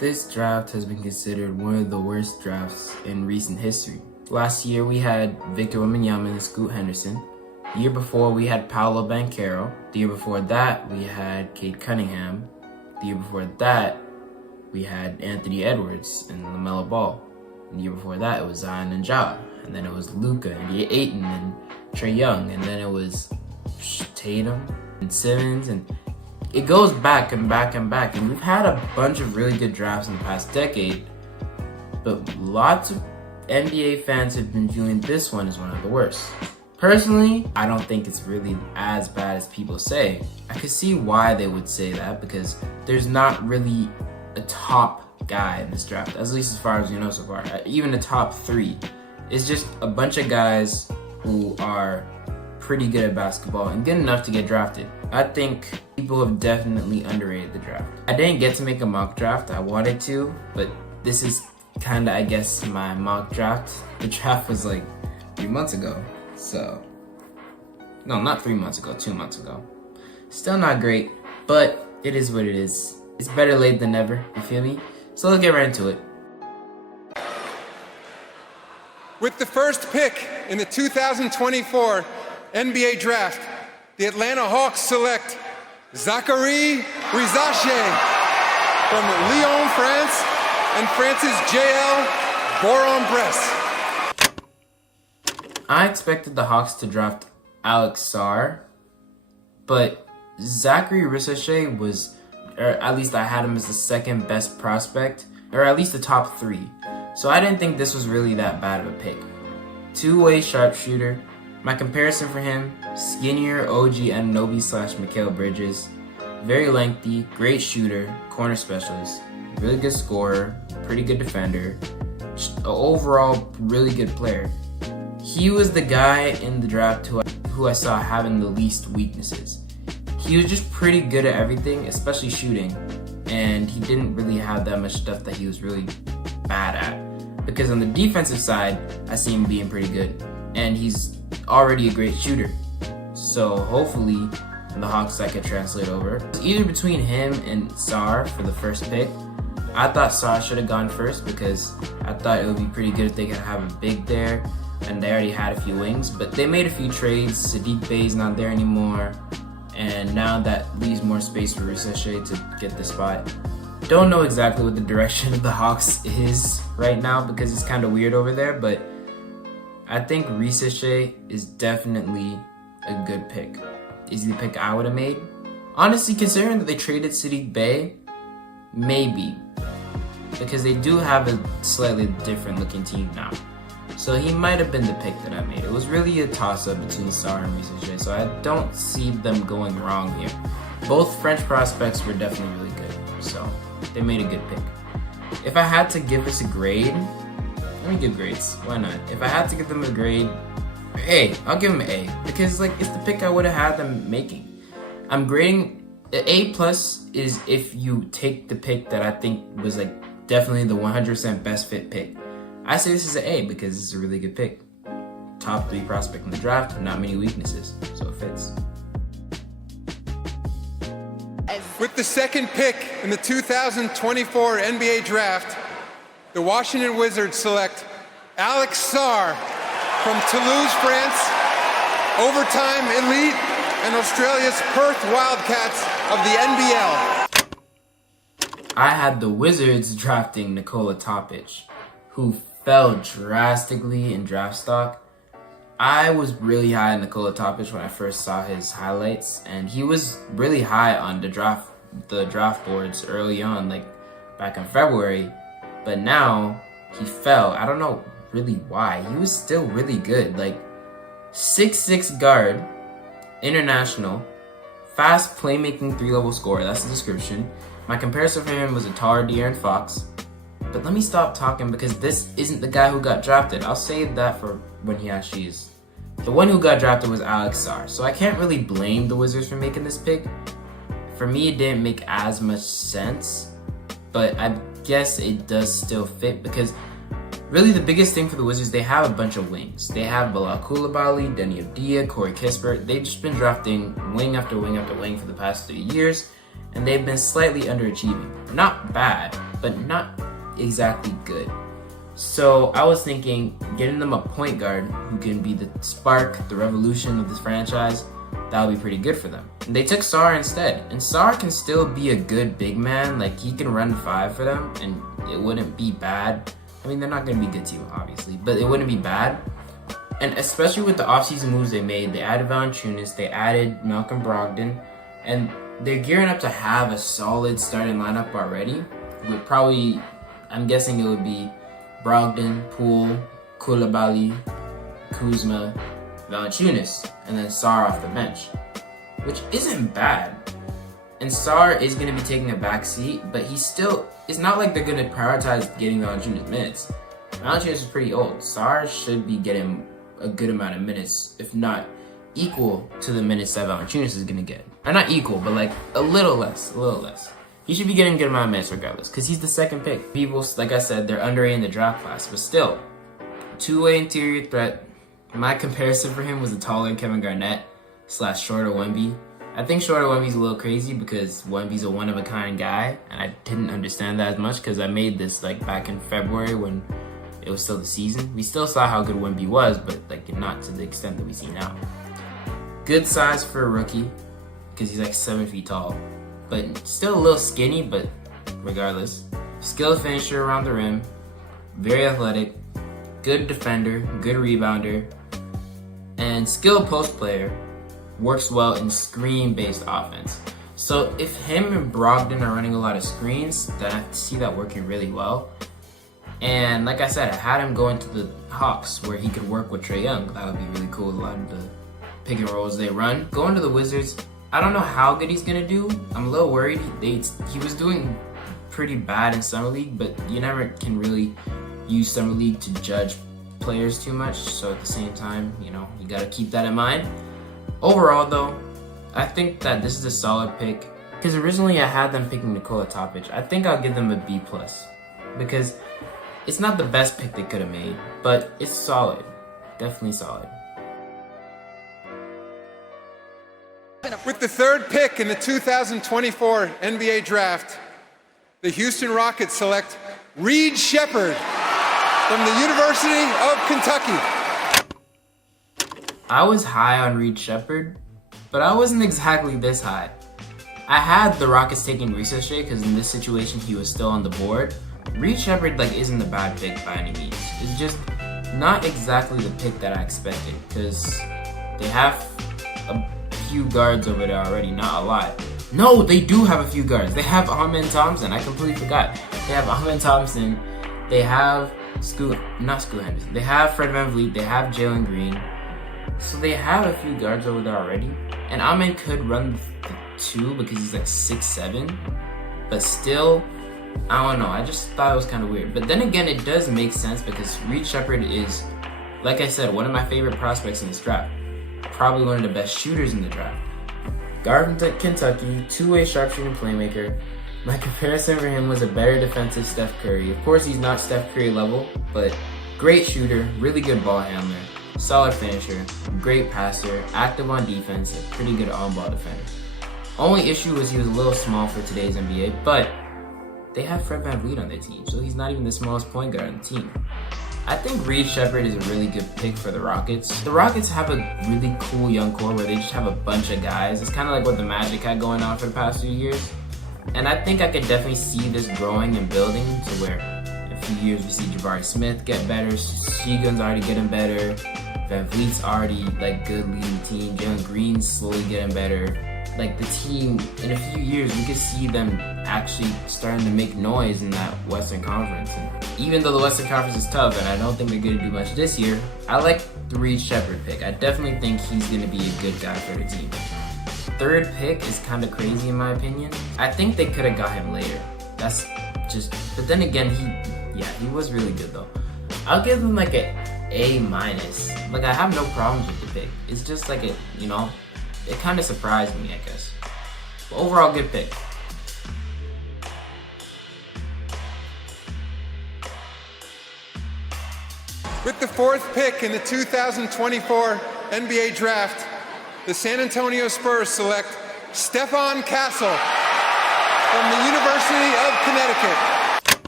This draft has been considered one of the worst drafts in recent history. Last year we had Victor Wembanyama and Scoot Henderson. The year before we had Paolo Banchero. The year before that we had Cade Cunningham. The year before that we had Anthony Edwards and LaMelo Ball. And the year before that it was Zion and Ja. And then it was Luka and Ayton and Trae Young. And then it was Tatum and Simmons, and it goes back and back and back. And we've had a bunch of really good drafts in the past decade, but lots of NBA fans have been viewing this one as one of the worst. Personally, I don't think it's really as bad as people say. I could see why they would say that, because there's not really a top guy in this draft, at least as far as we know so far. Even the top three. It's just a bunch of guys who are pretty good at basketball and good enough to get drafted. I think people have definitely underrated the draft. I didn't get to make a mock draft. I wanted to, but this is kind of, I guess, my mock draft. The draft was like 3 months ago. So, no, not 3 months ago, 2 months ago. Still not great, but it is what it is. It's better late than never, you feel me? So let's get right into it. With the first pick in the 2024 NBA Draft, the Atlanta Hawks select Sarr and Risacher from Lyon, France, and France's JL Boron-Bresse. I expected the Hawks to draft Alex Sarr, but Sarr and Risacher was, or at least I had him as the second best prospect, or at least the top three. So I didn't think this was really that bad of a pick. Two-way sharpshooter. My comparison for him, skinnier OG Anunoby / Mikal Bridges. Very lengthy, great shooter, corner specialist, really good scorer, pretty good defender, overall really good player. He was the guy in the draft who I saw having the least weaknesses. He was just pretty good at everything, especially shooting, and he didn't really have that much stuff that he was really bad at. Because on the defensive side, I see him being pretty good, and he's already a great shooter. So hopefully the Hawks that could translate over. It was either between him and Sarr for the first pick. I thought Sarr should have gone first because I thought it would be pretty good if they could have a big there, and they already had a few wings, but they made a few trades. Saddiq Bey's not there anymore, and now that leaves more space for Risacher to get the spot. Don't know exactly what the direction of the Hawks is right now because it's kind of weird over there, but I think Risacher is definitely a good pick. Is he the pick I would have made? Honestly, considering that they traded Saddiq Bey, maybe. Because they do have a slightly different looking team now. So he might have been the pick that I made. It was really a toss-up between Sarr and Risacher, so I don't see them going wrong here. Both French prospects were definitely really good, so they made a good pick. If I had to give this a grade, let me give grades, why not? If I had to give them a grade, A, I'll give them an A, because like it's the pick I would have had them making. I'm grading, A+ is if you take the pick that I think was like definitely the 100% best fit pick. I say this is an A because it's a really good pick. Top 3 prospect in the draft, not many weaknesses, so it fits. With the second pick in the 2024 NBA Draft, the Washington Wizards select Alex Sarr from Toulouse, France, overtime elite and Australia's Perth Wildcats of the NBL. I had the Wizards drafting Nikola Topic, who fell drastically in draft stock. I was really high on Nikola Topic when I first saw his highlights, and he was really high on the draft boards early on, like back in February, but now he fell. I don't know really why. He was still really good, like 6'6" guard, international, fast playmaking 3-level scorer, that's the description. My comparison for him was a taller De'Aaron Fox. But let me stop talking because this isn't the guy who got drafted. I'll save that for when he actually is. The one who got drafted was Alex Sarr. So I can't really blame the Wizards for making this pick. For me, it didn't make as much sense. But I guess it does still fit because really the biggest thing for the Wizards, they have a bunch of wings. They have Bilal Coulibaly, Denny Avdija, Corey Kispert. They've just been drafting wing after wing after wing for the past 3 years. And they've been slightly underachieving. Not bad, but not exactly good. So I was thinking getting them a point guard who can be the spark, the revolution of this franchise. That would be pretty good for them. And they took Sarr instead. And Sarr can still be a good big man. Like, he can run 5 for them, and it wouldn't be bad. I mean, they're not going to be a good team, obviously, but it wouldn't be bad. And especially with the offseason moves they made, they added Valanciunas, they added Malcolm Brogdon, and they're gearing up to have a solid starting lineup already. With probably, I'm guessing it would be Brogdon, Poole, Koulibaly, Kuzma, Valanciunas, and then Sarr off the bench, which isn't bad. And Sarr is going to be taking a back seat, but it's not like they're going to prioritize getting Valanciunas minutes. Valanciunas is pretty old. Sarr should be getting a good amount of minutes, if not equal to the minutes that Valanciunas is going to get. Or not equal, but like a little less. He should be getting a good amount of minutes regardless, because he's the second pick. People, like I said, they're underrating the draft class, but still, two-way interior threat. My comparison for him was a taller Kevin Garnett / shorter Wemby. I think shorter Wemby's a little crazy because Wemby's a one-of-a-kind guy, and I didn't understand that as much because I made this like back in February when it was still the season. We still saw how good Wemby was, but like not to the extent that we see now. Good size for a rookie because he's like 7 feet tall, but still a little skinny, but regardless. Skilled finisher around the rim, very athletic, good defender, good rebounder, and skilled post player. Works well in screen-based offense. So if him and Brogdon are running a lot of screens, then I see that working really well. And like I said, I had him going to the Hawks where he could work with Trae Young. That would be really cool, a lot of the pick and rolls they run. Going to the Wizards, I don't know how good he's gonna do. I'm a little worried. He was doing pretty bad in Summer League, but you never can really use Summer League to judge players too much. So at the same time, you gotta keep that in mind. Overall, though, I think that this is a solid pick. Because originally I had them picking Nikola Topic. I think I'll give them a B+. Because it's not the best pick they could have made, but it's solid. Definitely solid. With the 3rd pick in the 2024 NBA Draft, the Houston Rockets select Reed Sheppard from the University of Kentucky. I was high on Reed Sheppard, but I wasn't exactly this high. I had the Rockets taking Risacher because in this situation he was still on the board. Reed Sheppard isn't a bad pick by any means. It's just not exactly the pick that I expected because they have a few guards over there already, not a lot. No, they do have a few guards. They have Amen Thompson. I completely forgot. They have Amen Thompson. They have not Scoot Henderson. They have Fred VanVleet. They have Jalen Green. So they have a few guards over there already. And Amen could run the 2 because he's like 6'7". But still, I don't know. I just thought it was kind of weird. But then again, it does make sense because Reed Sheppard is, like I said, one of my favorite prospects in this draft. Probably one of the best shooters in the draft. Guard from Kentucky, two-way sharpshooting playmaker. My comparison for him was a better defensive Steph Curry. Of course, he's not Steph Curry level, but great shooter, really good ball handler. Solid finisher, great passer, active on defense, a pretty good on-ball defender. Only issue was he was a little small for today's NBA, but they have Fred VanVleet on their team, so he's not even the smallest point guard on the team. I think Reed Sheppard is a really good pick for the Rockets. The Rockets have a really cool young core where they just have a bunch of guys. It's kind of like what the Magic had going on for the past few years. And I think I could definitely see this growing and building to where in a few years we see Jabari Smith get better, Sheegan's already getting better, VanVleet's already good leading the team, Jalen Green's slowly getting better. The team, in a few years, we could see them actually starting to make noise in that Western Conference. And even though the Western Conference is tough, and I don't think they're going to do much this year, I like the Reed Sheppard pick. I definitely think he's going to be a good guy for the team. 3rd pick is kind of crazy in my opinion. I think they could have got him later. That's just, but then again, he was really good though. I'll give him a A-. I have no problems with the pick. It's just it kind of surprised me, I guess. But overall, good pick. With the 4th pick in the 2024 NBA Draft, the San Antonio Spurs select Stephon Castle from the University of Connecticut.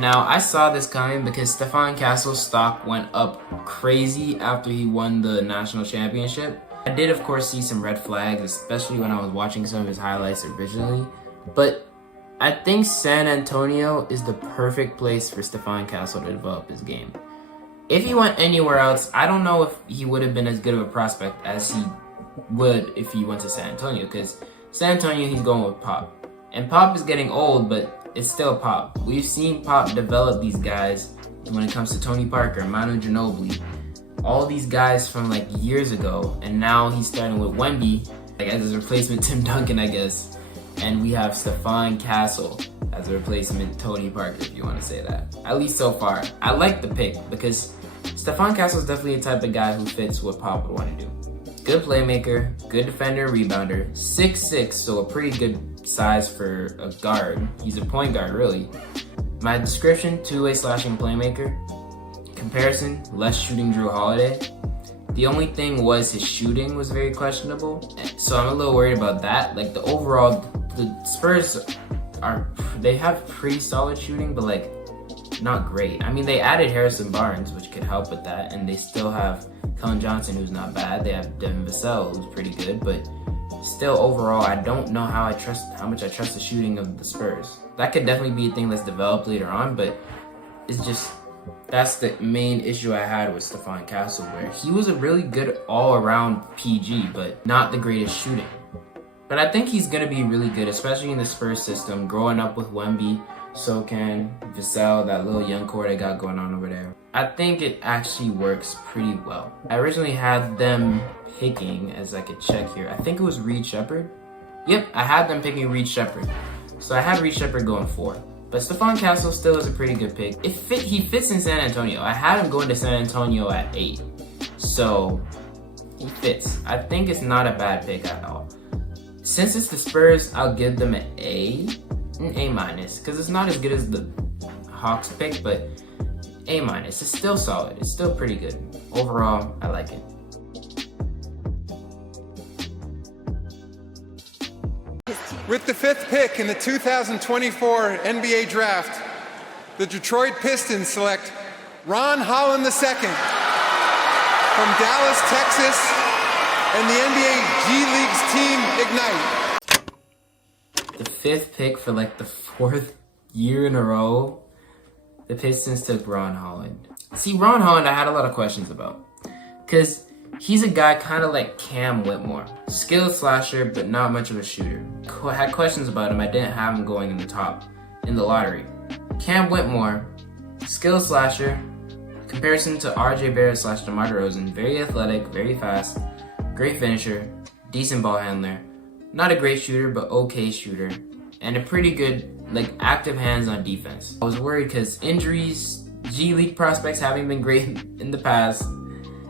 Now, I saw this coming because Stephon Castle's stock went up crazy after he won the national championship. I did, of course, see some red flags, especially when I was watching some of his highlights originally. But I think San Antonio is the perfect place for Stephon Castle to develop his game. If he went anywhere else, I don't know if he would have been as good of a prospect as he would if he went to San Antonio, because San Antonio, he's going with Pop. And Pop is getting old, but it's still Pop. We've seen Pop develop these guys when it comes to Tony Parker, Manu Ginobili, all these guys from like years ago, and now he's starting with Wemby, like as his replacement Tim Duncan, I guess. And we have Stephon Castle as a replacement Tony Parker, if you want to say that. At least so far. I like the pick because Stephon Castle is definitely a type of guy who fits what Pop would want to do. Good playmaker, good defender, rebounder, 6'6", so a pretty good size for a guard. He's a point guard, really. My description, two-way slashing playmaker. Comparison, less shooting Drew Holiday. The only thing was his shooting was very questionable, so I'm a little worried about that. Like the overall, the Spurs they have pretty solid shooting, but like not great. I mean, they added Harrison Barnes, which could help with that, and they still have Cullen Johnson, who's not bad. They have Devin Vassell, who's pretty good, but still overall, I don't know how much I trust the shooting of the Spurs. That could definitely be a thing that's developed later on, but it's just, that's the main issue I had with Stephon Castle, where he was a really good all-around PG, but not the greatest shooting. But I think he's going to be really good, especially in the Spurs system, growing up with Wemby, Sokan, Vassell, that little young core they got going on over there. I think it actually works pretty well. I originally had them picking, as I could check here, I think it was Reed Shepherd. Yep, I had them picking Reed Shepherd. So I had Reed Shepherd going 4. But Stephon Castle still is a pretty good pick. He fits in San Antonio. I had him going to San Antonio at 8. So he fits. I think it's not a bad pick at all. Since it's the Spurs, I'll give them an A, an A-, because it's not as good as the Hawks pick, but A-. It's still solid. It's still pretty good. Overall, I like it. With the 5th pick in the 2024 NBA Draft, the Detroit Pistons select Ron Holland II from Dallas, Texas, and the NBA G League's team Ignite. The 5th pick for like the 4th year in a row, the Pistons took Ron Holland. See, Ron Holland, I had a lot of questions about, because he's a guy kind of like Cam Whitmore. Skilled slasher, but not much of a shooter. I had questions about him. I didn't have him going in the top, in the lottery. Cam Whitmore, skilled slasher, comparison to RJ Barrett / DeMar DeRozan. Very athletic, very fast, great finisher, decent ball handler. Not a great shooter, but okay shooter. And a pretty good, like, active hands on defense. I was worried because injuries, G League prospects haven't been great in the past.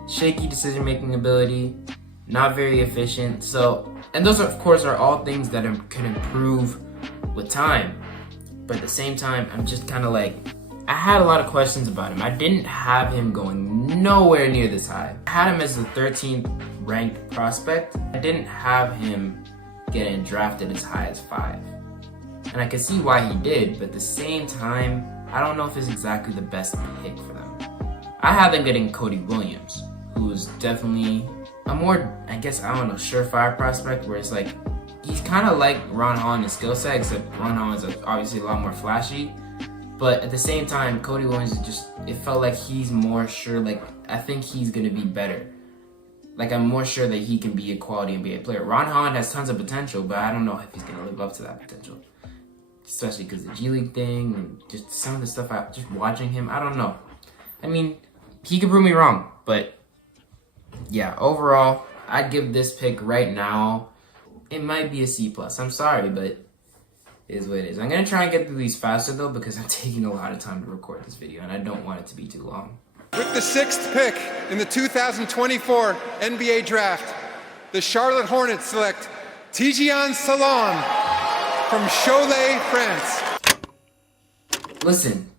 Shaky decision-making ability, not very efficient. So, and those, of course, are all things that can improve with time. But at the same time, I'm just kind of like, I had a lot of questions about him. I didn't have him going nowhere near this high. I had him as the 13th ranked prospect. I didn't have him getting drafted as high as 5. And I can see why he did, but at the same time, I don't know if it's exactly the best pick for them. I had them getting Cody Williams, who's definitely a more, I guess, I don't know, surefire prospect, where it's like, he's kind of like Ron Holland in skill set, except Ron Holland's obviously a lot more flashy. But at the same time, Cody Williams is just, it felt like he's more sure, like, I think he's going to be better. Like, I'm more sure that he can be a quality NBA player. Ron Holland has tons of potential, but I don't know if he's going to live up to that potential. Especially because the G League thing and just some of the stuff, just watching him, I don't know. I mean, he could prove me wrong, but yeah, overall, I'd give this pick right now, it might be a C+. I'm sorry, but it is what it is. I'm going to try and get through these faster, though, because I'm taking a lot of time to record this video, and I don't want it to be too long. With the 6th pick in the 2024 NBA Draft, the Charlotte Hornets select Tidjane Salaun from Cholet, France. Listen,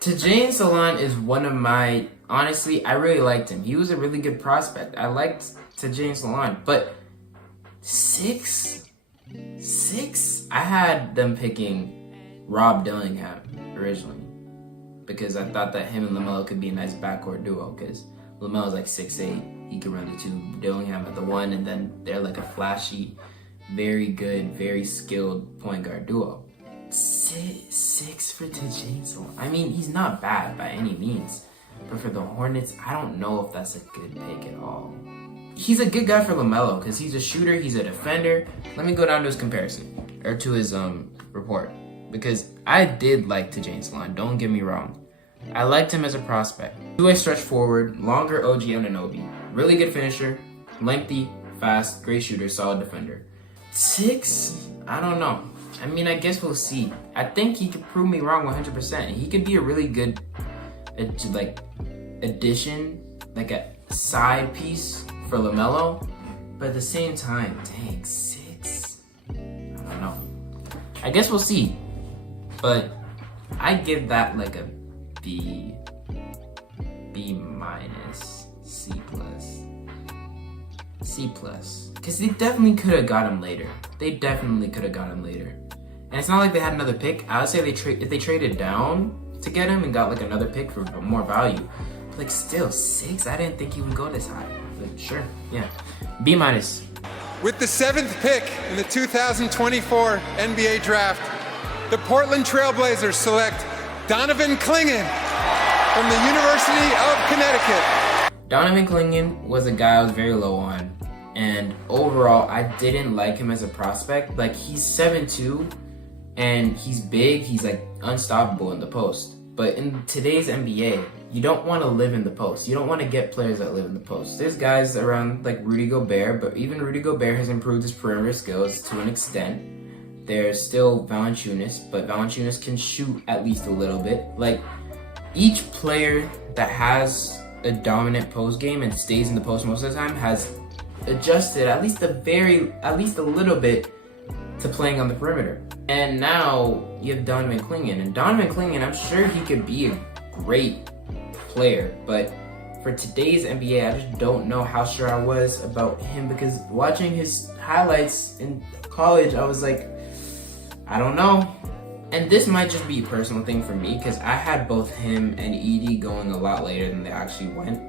Tidjane Salaun is one of my, honestly, I really liked him. He was a really good prospect. I liked Tidjane Salaun, but 6? I had them picking Rob Dillingham originally. because I thought that him and LaMelo could be a nice backcourt duo, because LaMelo's like 6'8", he could run the 2, Dillingham at the 1, and then they're like a flashy, very good, very skilled point guard duo. 6 for Tidjane Salaun. I mean, he's not bad by any means, but for the Hornets, I don't know if that's a good pick at all. He's a good guy for LaMelo because he's a shooter, he's a defender. Let me go down to his comparison, or to his report, because I did like Tidjane Salaun, don't get me wrong. I liked him as a prospect. Two-way stretch forward, longer OG Anunoby, really good finisher, lengthy, fast, great shooter, solid defender. 6? I don't know. I mean, I guess we'll see. I think he could prove me wrong 100%. He could be a really good addition, like a side piece for LaMelo, but at the same time, dang, 6? I don't know. I guess we'll see, but I give that like a B minus, C plus, because they definitely could have got him later. And it's not like they had another pick. I would say if they traded down to get him and got like another pick for more value. But like still 6, I didn't think he would go this high. But sure, yeah. B minus. With the 7th pick in the 2024 NBA Draft, the Portland Trailblazers select Donovan Clingan from the University of Connecticut. Donovan Clingan was a guy I was very low on. And overall, I didn't like him as a prospect. Like, he's 7'2", and he's big. He's like unstoppable in the post. But in today's NBA, you don't want to live in the post. You don't want to get players that live in the post. There's guys around like Rudy Gobert, but even Rudy Gobert has improved his perimeter skills to an extent. There's still Valanciunas, but Valanciunas can shoot at least a little bit. Like, each player that has a dominant post game and stays in the post most of the time has adjusted at least a little bit to playing on the perimeter. And now you have Donovan Clingan, and Donovan Clingan, I'm sure he could be a great player, but for today's NBA, I just don't know how sure I was about him, because watching his highlights in college, I was like, I don't know. And this might just be a personal thing for me, because I had both him and Edie going a lot later than they actually went.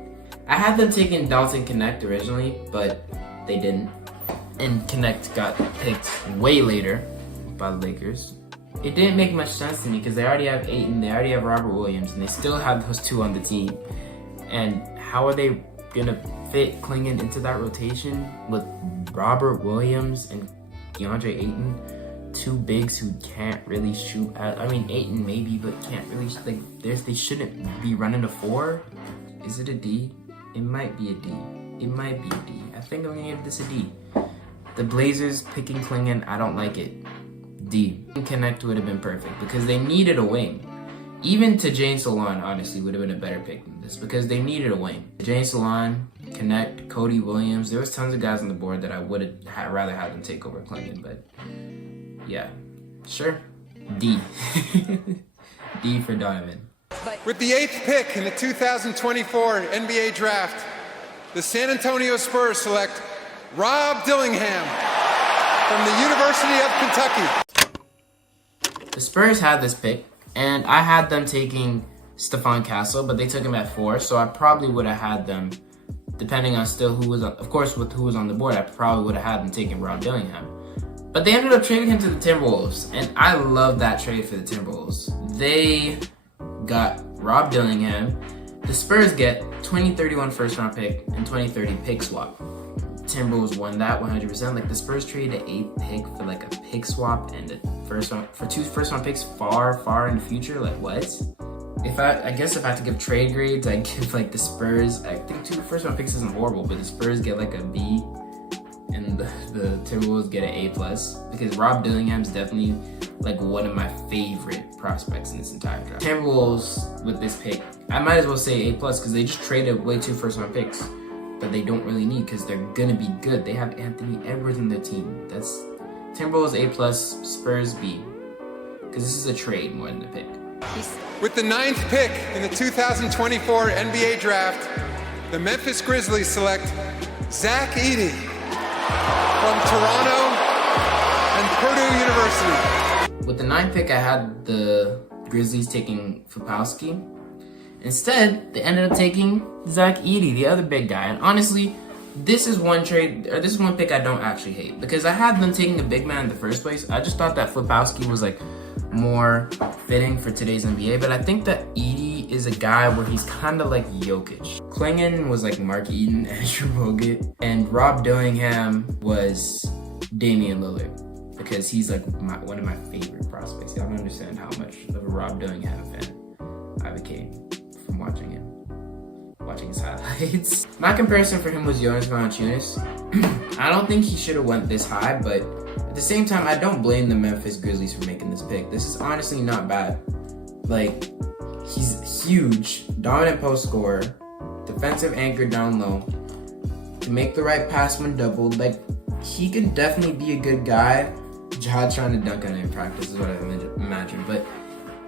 I had them taking Dalton Connect originally, but they didn't. And Connect got picked way later by the Lakers. It didn't make much sense to me because they already have Ayton, they already have Robert Williams, and they still have those two on the team. And how are they gonna fit Clingan into that rotation with Robert Williams and DeAndre Ayton, two bigs who can't really shoot? I mean, Ayton maybe, but can't really, like, they shouldn't be running a 4. Is it a D? It might be a D. It might be a D. I think I'm gonna give this a D. The Blazers picking Clingan, I don't like it. D. Connect would have been perfect because they needed a wing. Even Tidjane Salaun, honestly, would have been a better pick than this because they needed a wing. Tidjane Salaun, Connect, Cody Williams. There was tons of guys on the board that I would have rather had them take over Clingan, but yeah, sure. D. D for Donovan. With the 8th pick in the 2024 NBA Draft, the San Antonio Spurs select Rob Dillingham from the University of Kentucky. The Spurs had this pick, and I had them taking Stephon Castle, but they took him at 4, so I probably would have had them, depending on still who was, of course, with who was on the board, I probably would have had them taking Rob Dillingham. But they ended up trading him to the Timberwolves, and I love that trade for the Timberwolves. They got Rob Dillingham. The Spurs get 2031 first round pick and 2030 pick swap. Timberwolves won that 100%. Like, the Spurs traded an 8th pick for like a pick swap and a first round for 2 first round picks far in the future. Like, what? I guess if I had to give trade grades, I'd give like the Spurs, I think 2 first round picks isn't horrible, but the Spurs get like a B and the Timberwolves get an A+, because Rob Dillingham's definitely like one of my favorite prospects in this entire draft. Timberwolves with this pick, I might as well say A+, because they just traded way 2 first round picks, but they don't really need, because they're gonna be good. They have Anthony Edwards in their team. That's Timberwolves A+, Spurs B, because this is a trade more than a pick. With the 9th pick in the 2024 NBA Draft, the Memphis Grizzlies select Zach Edey from Toronto and Purdue University. With the 9th pick, I had the Grizzlies taking Filipowski. Instead, they ended up taking Zach Edey, the other big guy. And honestly, this is one pick I don't actually hate, because I had them taking a big man in the first place. I just thought that Filipowski was like more fitting for today's NBA, but I think that Edey is a guy where he's kind of like Jokic. Klingon was like Mark Eaton, Andrew Bogut, and Rob Dillingham was Damian Lillard, because he's like one of my favorite prospects. I don't understand how much of a Rob Dillingham fan I became from watching his highlights. My comparison for him was Jonas Valanciunas. I don't think he should have went this high, but at the same time, I don't blame the Memphis Grizzlies for making this pick. This is honestly not bad. Like, he's huge, dominant post scorer, defensive anchor down low, to make the right pass when doubled. Like, he could definitely be a good guy. Jad trying to dunk on him in practice is what I imagine. But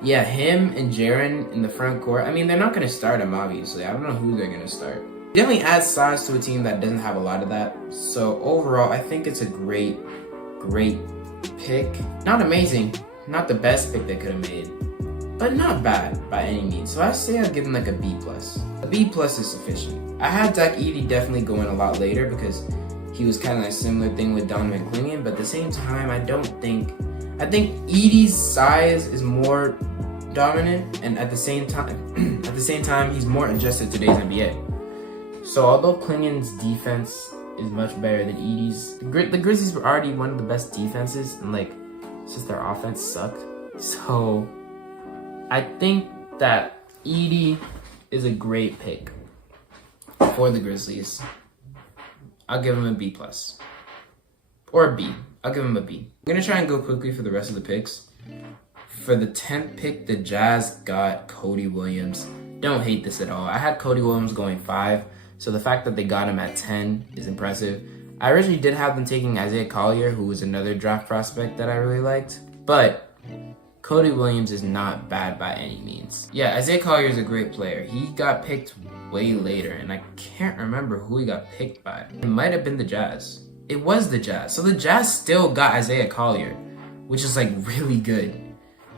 yeah, him and Jaren in the front court. I mean, they're not going to start him, obviously. I don't know who they're going to start. Definitely adds size to a team that doesn't have a lot of that. So overall, I think it's a great pick. Not amazing, not the best pick they could have made, but not bad by any means. So I say I'll give him like a B+. A B+ is sufficient. I had Zach Edey definitely going a lot later because he was kind of a similar thing with Donovan Clingan, but at the same time, I think Edey's size is more dominant, and at the same time, he's more adjusted to today's NBA. So although Clingan's defense is much better than Edey's, the Grizzlies were already one of the best defenses, and like, it's just their offense sucked. So I think that Edey is a great pick for the Grizzlies. I'll give him a B+. Or a B. I'll give him a B. I'm going to try and go quickly for the rest of the picks. For the 10th pick, the Jazz got Cody Williams. Don't hate this at all. I had Cody Williams going 5, so the fact that they got him at 10 is impressive. I originally did have them taking Isaiah Collier, who was another draft prospect that I really liked, but Cody Williams is not bad by any means. Yeah, Isaiah Collier is a great player. He got picked way later, and I can't remember who he got picked by. It might have been the Jazz. It was the Jazz. So the Jazz still got Isaiah Collier, which is like really good.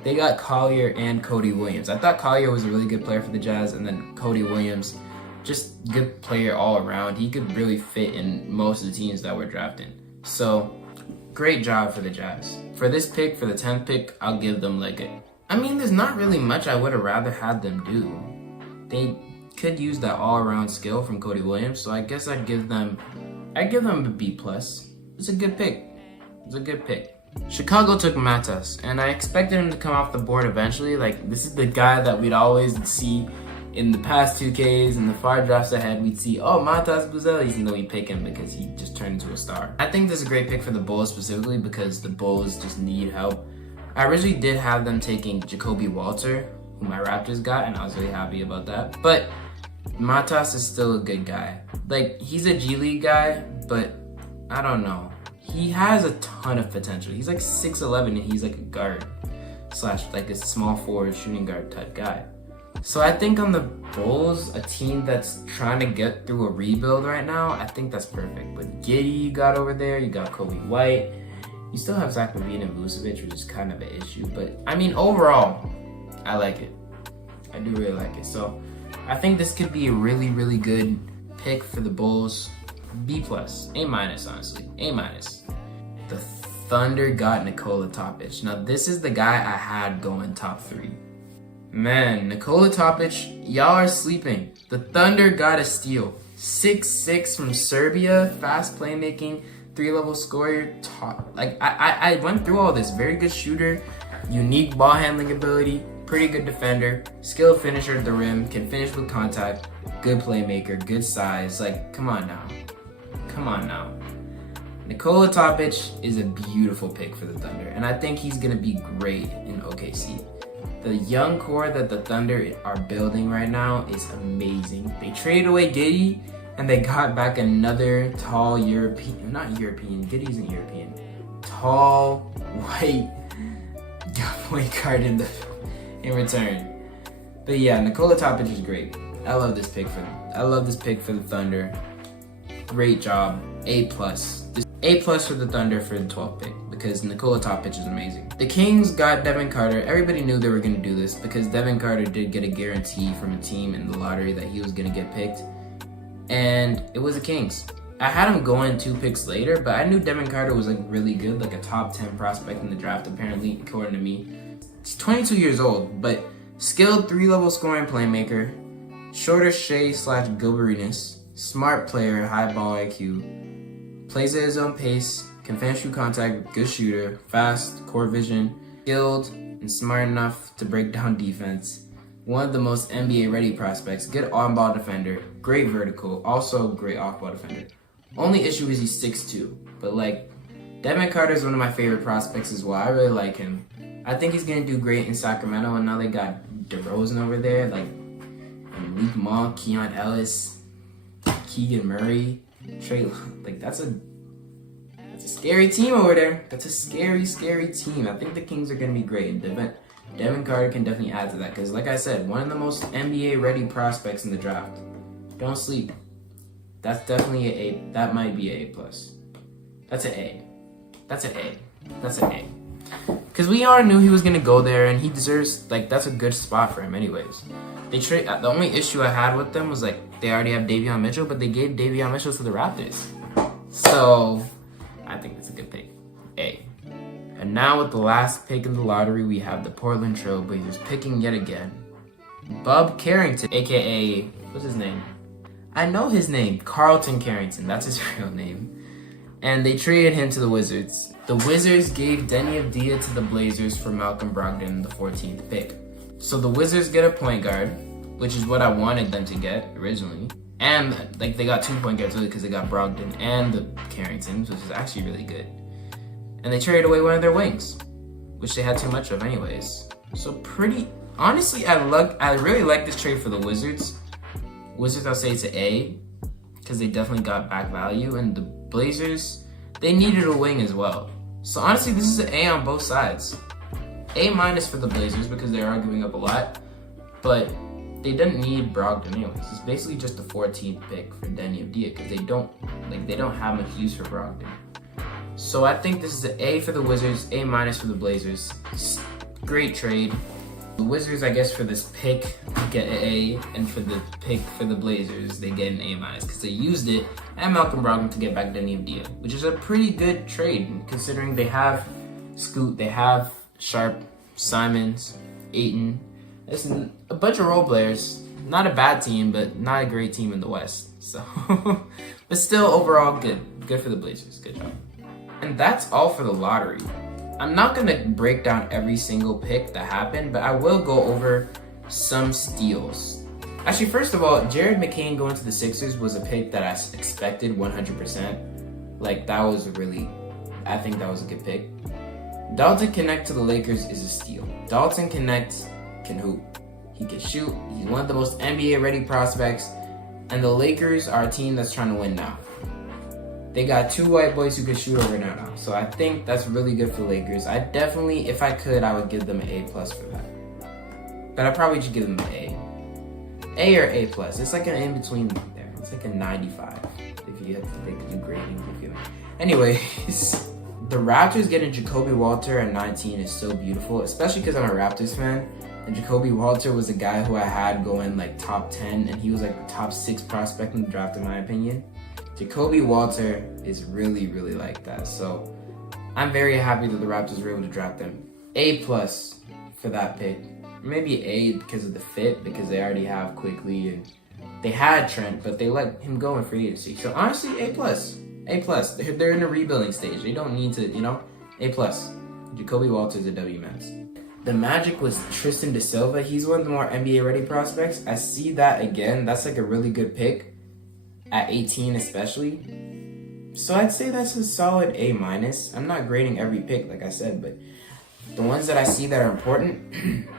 They got Collier and Cody Williams. I thought Collier was a really good player for the Jazz, and then Cody Williams, just good player all around. He could really fit in most of the teams that were drafting. So, great job for the Jazz. For this pick, for the 10th pick, I'll give them like a... I mean, there's not really much I would have rather had them do. They could use that all-around skill from Cody Williams, so I guess I'd give them a B+. It's a good pick. It's a good pick. Chicago took Matas, and I expected him to come off the board eventually. Like, this is the guy that we'd always see in the past 2Ks and the far drafts ahead. We'd see, oh, Matas Buzelis, even though we pick him because he just turned into a star. I think this is a great pick for the Bulls specifically because the Bulls just need help. I originally did have them taking Jacoby Walter, who my Raptors got, and I was really happy about that. But Matas is still a good guy. Like, he's a G League guy, but I don't know. He has a ton of potential. He's like 6'11", and he's like a guard / like a small forward shooting guard type guy. So I think on the Bulls, a team that's trying to get through a rebuild right now, I think that's perfect. With Giddey you got over there, you got Kobe White. You still have Zach LaVine and Vucevic, which is kind of an issue. But I mean, overall, I like it. I do really like it. So I think this could be a really, really good pick for the Bulls. B+, A-, honestly, A-. The Thunder got Nikola Topic. Now this is the guy I had going top 3. Man, Nikola Topic, y'all are sleeping. The Thunder got a steal. 6'6" from Serbia, fast playmaking, 3-level scorer. Like I went through all this. Very good shooter, unique ball handling ability, pretty good defender, skilled finisher at the rim, can finish with contact, good playmaker, good size. Like, come on now. Come on now. Nikola Topic is a beautiful pick for the Thunder, and I think he's going to be great in OKC. The young core that the Thunder are building right now is amazing. They traded away Giddey, and they got back another tall European, not European, Giddey isn't European, tall, white point guard in return. But yeah, Nikola Topic is great. I love this pick for the Thunder. Great job. A+. A+ for the Thunder for the 12th pick, because Nikola Topic is amazing. The Kings got Devin Carter. Everybody knew they were going to do this because Devin Carter did get a guarantee from a team in the lottery that he was going to get picked. And it was the Kings. I had him going 2 picks later, but I knew Devin Carter was like really good, like a top 10 prospect in the draft, apparently, according to me. He's 22 years old, but skilled 3-level scoring playmaker, shorter Shea/Gilbertiness, smart player, high ball IQ, plays at his own pace, can finish through contact, good shooter, fast, core vision, skilled, and smart enough to break down defense. One of the most NBA ready prospects, good on-ball defender, great vertical, also great off-ball defender. Only issue is he's 6'2", but like, Devin Carter is one of my favorite prospects as well. I really like him. I think he's gonna do great in Sacramento, and now they got DeRozan over there, like Malik Monk, Keon Ellis, Keegan Murray, Trey. Like that's a scary team over there. That's a scary team. I think the Kings are gonna be great, and Devin Carter can definitely add to that because, like I said, one of the most NBA ready prospects in the draft. Don't sleep. That's definitely an A. That might be an A+. That's an A. That's an A. That's an A. Because we already knew he was gonna go there, and he deserves, like, that's a good spot for him anyways. The only issue I had with them was like they already have Davion Mitchell, but they gave Davion Mitchell to the Raptors. So I think that's a good pick. A. And now with the last pick in the lottery, we have the Portland Trail Blazers picking yet again Bub Carrington, aka what's his name? I know his name, Carlton Carrington. That's his real name. And they traded him to the Wizards. The Wizards gave Deni Avdija to the Blazers for Malcolm Brogdon, the 14th pick. So the Wizards get a point guard, which is what I wanted them to get originally. And like they got 2 point guards really because they got Brogdon and the Carringtons, which is actually really good. And they traded away one of their wings, which they had too much of anyways. So pretty, honestly, I really like this trade for the Wizards. Wizards, I'll say it's an A, because they definitely got back value. And the Blazers, they needed a wing as well. So honestly, this is an A on both sides. A- for the Blazers because they are giving up a lot, but they didn't need Brogdon anyways. It's basically just the 14th pick for Deni Avdija because they don't have much use for Brogdon. So I think this is an A for the Wizards, A- for the Blazers. Great trade. The Wizards, I guess, for this pick get an A, and for the pick for the Blazers, they get an A- because they used it and Malcolm Brogdon to get back Deni Avdija, which is a pretty good trade considering they have Scoot, they have Sharp, Simons, Ayton. It's a bunch of role players. Not a bad team, but not a great team in the West. So, but still, overall, good. Good for the Blazers. Good job. And that's all for the lottery. I'm not going to break down every single pick that happened, but I will go over some steals. Actually, first of all, Jared McCain going to the Sixers was a pick that I expected 100%. Like, that was I think that was a good pick. Dalton Connect to the Lakers is a steal. Dalton Connect can hoop. He can shoot. He's one of the most NBA-ready prospects. And the Lakers are a team that's trying to win now. They got 2 white boys who can shoot over there now. So I think that's really good for the Lakers. I definitely, if I could, I would give them an A+ for that. But I probably should give them an A. A or A+. It's like an in-between there. It's like a 95 if you have to do grading. Anyways, the Raptors getting Jacoby Walter at 19 is so beautiful, especially because I'm a Raptors fan. And Jacoby Walter was a guy who I had going like top 10, and he was like the top 6 prospect in the draft in my opinion. Jacoby Walter is really like that. So I'm very happy that the Raptors were able to draft them. A+ for that pick. Maybe A because of the fit, because they already have Quickly and they had Trent, but they let him go in free agency. So honestly, A+. A+. They're in a rebuilding stage. They don't need to, A+. Jacoby Walter's a W Mavs. The Magic was Tristan Da Silva. He's one of the more NBA-ready prospects. I see that again. That's like a really good pick at 18 especially. So I'd say that's a solid A-. I'm not grading every pick, like I said, but the ones that I see that are important,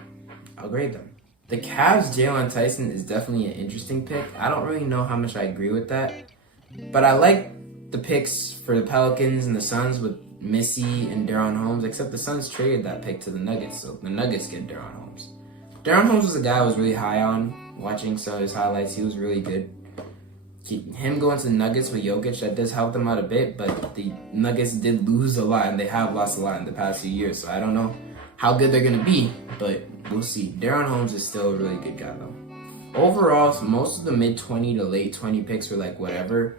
I'll grade them. The Cavs' Jalen Tyson is definitely an interesting pick. I don't really know how much I agree with that, but I like the picks for the Pelicans and the Suns with Missy and Daron Holmes, except the Suns traded that pick to the Nuggets, so the Nuggets get Daron Holmes. Daron Holmes was a guy I was really high on, watching some of his highlights. He was really good. him going to the Nuggets with Jokic, that does help them out a bit, but the Nuggets did lose a lot, and they have lost a lot in the past few years, so I don't know how good they're going to be, but we'll see. Darren Holmes is still a really good guy, though. Overall, most of the mid-20 to late-20 picks were like whatever.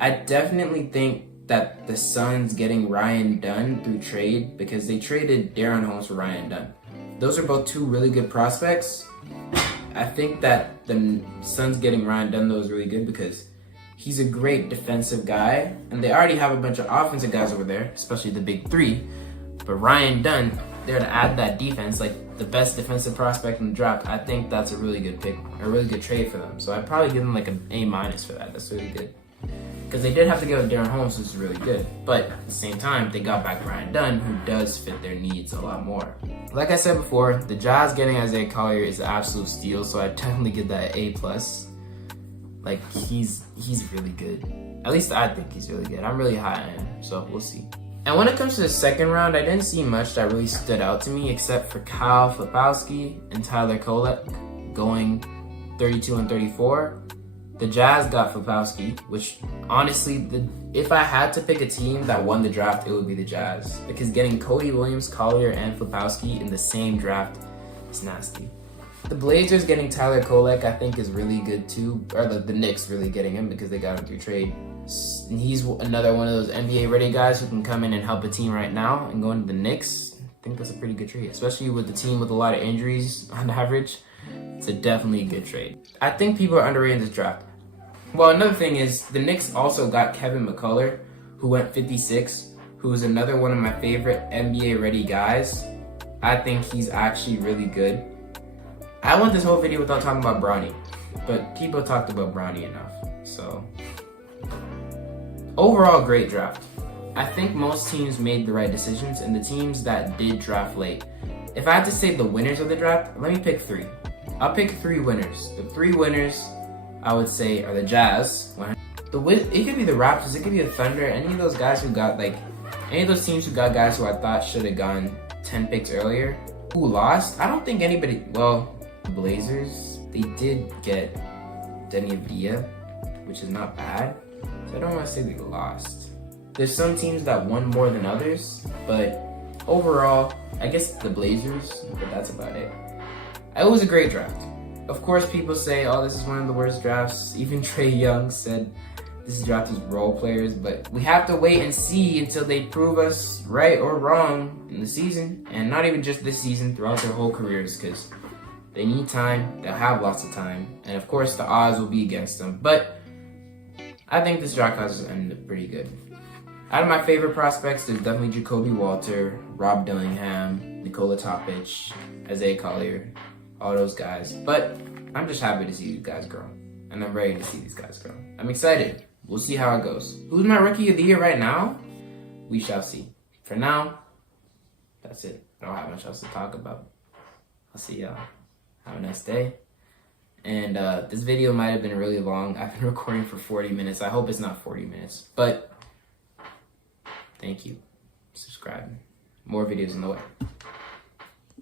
I definitely think that the Suns getting Ryan Dunn through trade, because they traded Darren Holmes for Ryan Dunn. Those are both two really good prospects. I think that the Suns getting Ryan Dunn, though, is really good because he's a great defensive guy, and they already have a bunch of offensive guys over there, especially the big three. But Ryan Dunn, there to add that defense, like the best defensive prospect in the draft, I think that's a really good pick, a really good trade for them. So I'd probably give them like an A- for that. That's really good. Because they did have to give up Darren Holmes, which is really good. But at the same time, they got back Ryan Dunn, who does fit their needs a lot more. Like I said before, the Jazz getting Isaiah Collier is an absolute steal, so I definitely give that an A+. Like, he's really good. At least I think he's really good. I'm really high on him, so we'll see. And when it comes to the second round, I didn't see much that really stood out to me, except for Kyle Filipowski and Tyler Kolek going 32 and 34. The Jazz got Filipowski, which honestly, if I had to pick a team that won the draft, it would be the Jazz. Because getting Cody Williams, Collier, and Filipowski in the same draft is nasty. The Blazers getting Tyler Kolek, I think, is really good too. Or the Knicks really getting him because they got him through trade. And he's another one of those NBA-ready guys who can come in and help a team right now. And going to the Knicks, I think that's a pretty good trade. Especially with the team with a lot of injuries on average. It's definitely a good trade. I think people are underrating this draft. Well, another thing is the Knicks also got Kevin McCullough, who went 56, who is another one of my favorite NBA-ready guys. I think he's actually really good. I went this whole video without talking about Bronny, but people talked about Bronny enough. So, overall, great draft. I think most teams made the right decisions, and the teams that did draft late. If I had to say the winners of the draft, let me pick three. I'll pick three winners. The three winners, I would say, are the Jazz. It could be the Raptors, it could be the Thunder, any of those guys who got any of those teams who got guys who I thought should have gone 10 picks earlier. Who lost? I don't think anybody, well, the Blazers, they did get Denny Avdia, which is not bad. So I don't want to say they lost. There's some teams that won more than others, but overall, I guess the Blazers, but that's about it. It was a great draft. Of course, people say, oh, this is one of the worst drafts. Even Trey Young said this draft is role players, but we have to wait and see until they prove us right or wrong in the season. And not even just this season, throughout their whole careers, because they need time. They'll have lots of time. And of course, the odds will be against them. But I think this draft class has ended up pretty good. Out of my favorite prospects, there's definitely Jacoby Walter, Rob Dillingham, Nikola Topic, Isaiah Collier, all those guys. But I'm just happy to see these guys grow. And I'm ready to see these guys grow. I'm excited. We'll see how it goes. Who's my rookie of the year right now? We shall see. For now, that's it. I don't have much else to talk about. I'll see y'all. Have a nice day. And this video might have been really long. I've been recording for 40 minutes. I hope it's not 40 minutes. But thank you. Subscribe. More videos on the way.